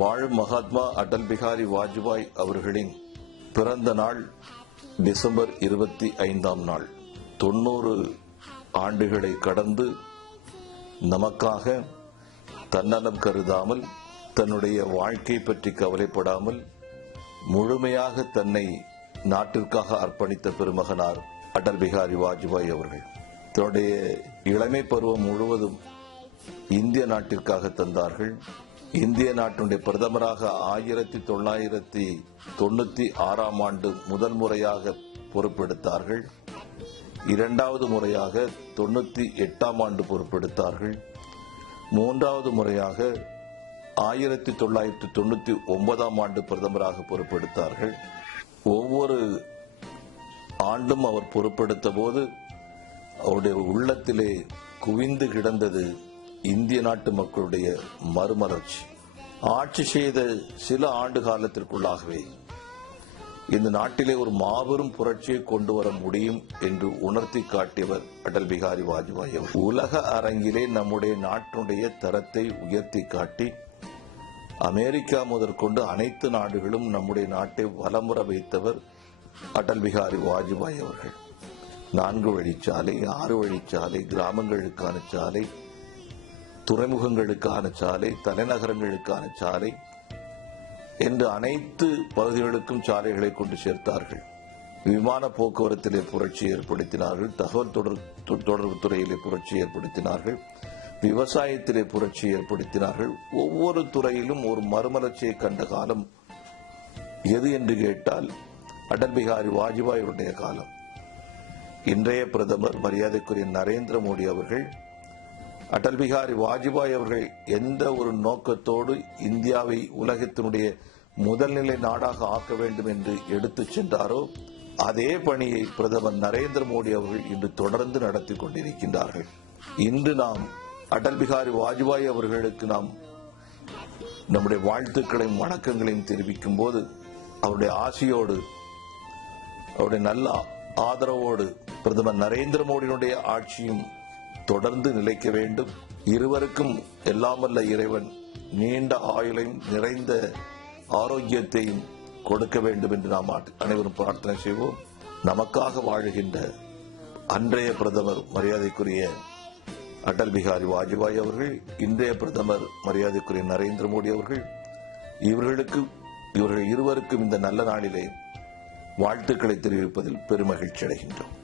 வாழும் மகாத்மா அடல் பிகாரி வாஜ்பாய் அவர்களின் பிறந்த நாள் டிசம்பர் 25ஆம் நாள். 90 ஆண்டுகளை கடந்து நமக்காக தன்னலம் கருதாமல், தன்னுடைய வாழ்க்கை பற்றி கவலைப்படாமல் முழுமையாக தன்னை நாட்டிற்காக அர்ப்பணித்த பெருமகனார் அடல் பிகாரி வாஜ்பாய் அவர்கள். தன்னுடைய இளமை பருவம் முழுவதும் இந்திய நாட்டிற்காக தந்தார்கள். இந்திய நாட்டினுடைய பிரதமராக 1996ஆம் ஆண்டு முதல் முறையாக பொறுப்பெடுத்தார்கள். இரண்டாவது முறையாக 98ஆம் ஆண்டு பொறுப்பெடுத்தார்கள். மூன்றாவது முறையாக 1999ஆம் ஆண்டு பிரதமராக பொறுப்பெடுத்தார்கள். ஒவ்வொரு ஆண்டும் அவர் பொறுப்பெடுத்த போது அவருடைய உள்ளத்திலே குவிந்து கிடந்தது இந்திய நாட்டு மக்களுடைய மறுமலர்ச்சி. ஆட்சி செய்த சில ஆண்டு காலத்திற்குள்ளாகவே இந்த நாட்டிலே ஒரு மாபெரும் புரட்சியை கொண்டு வர முடியும் என்று உணர்த்தி காட்டியவர் அடல் பிகாரி வாஜ்பாய் அவர். உலக அரங்கிலே நம்முடைய நாட்டினுடைய தரத்தை உயர்த்தி காட்டி அமெரிக்கா முதற்கொண்டு அனைத்து நாடுகளும் நம்முடைய நாட்டை வலமுற வைத்தவர் அடல் பிகாரி வாஜ்பாய் அவர்கள். 4 வழிச்சாலை, 6 வழிச்சாலை, கிராமங்களுக்கான சாலை, துறைமுகங்களுக்கான சாலை, தலைநகரங்களுக்கான சாலை என்று அனைத்து பகுதிகளுக்கும் சாலைகளை கொண்டு சேர்த்தார்கள். விமான போக்குவரத்திலே புரட்சி ஏற்படுத்தினார்கள். தகவல் தொடர்பு துறையிலே புரட்சி ஏற்படுத்தினார்கள். விவசாயத்திலே புரட்சி ஏற்படுத்தினார்கள். ஒவ்வொரு துறையிலும் ஒரு மறுமலர்ச்சியை கண்ட காலம் எது என்று கேட்டால் அடல் பிகாரி வாஜ்பாயுடைய காலம். இன்றைய பிரதமர் மரியாதைக்குரிய நரேந்திர மோடி அவர்கள் அடல் பிகாரி வாஜ்பாய் அவர்கள் எந்த ஒரு நோக்கத்தோடு இந்தியாவை உலகத்தினுடைய முதல்நிலை நாடாக ஆக்க வேண்டும் என்று எடுத்துச் சென்றாரோ அதே பணியை பிரதமர் நரேந்திர மோடி அவர்கள் இன்று தொடர்ந்து நடத்தி கொண்டிருக்கின்றார்கள். இன்று நாம் அடல் பிகாரி வாஜ்பாய் அவர்களுக்கு நாம் நம்முடைய வாழ்த்துக்களையும் வணக்கங்களையும் தெரிவிக்கும் போது அவருடைய ஆசையோடு, அவருடைய நல்ல ஆதரவோடு பிரதமர் நரேந்திர மோடியினுடைய ஆட்சியும் தொடர்ந்து நிலைக்க வேண்டும். இருவருக்கும் எல்லாமல்ல இறைவன் நீண்ட ஆயுளையும் நிறைந்த ஆரோக்கியத்தையும் கொடுக்க வேண்டும் என்று நாம் அனைவரும் பிரார்த்தனை செய்வோம். நமக்காக வாழுகின்ற அன்றைய பிரதமர் மரியாதைக்குரிய அடல் பிகாரி வாஜ்பாய் அவர்கள், இன்றைய பிரதமர் மரியாதைக்குரிய நரேந்திர மோடி அவர்கள், இவர்கள் இருவருக்கும் இந்த நல்ல நாளிலே வாழ்த்துக்களை தெரிவிப்பதில் பெருமகிழ்ச்சி அடைகின்றோம்.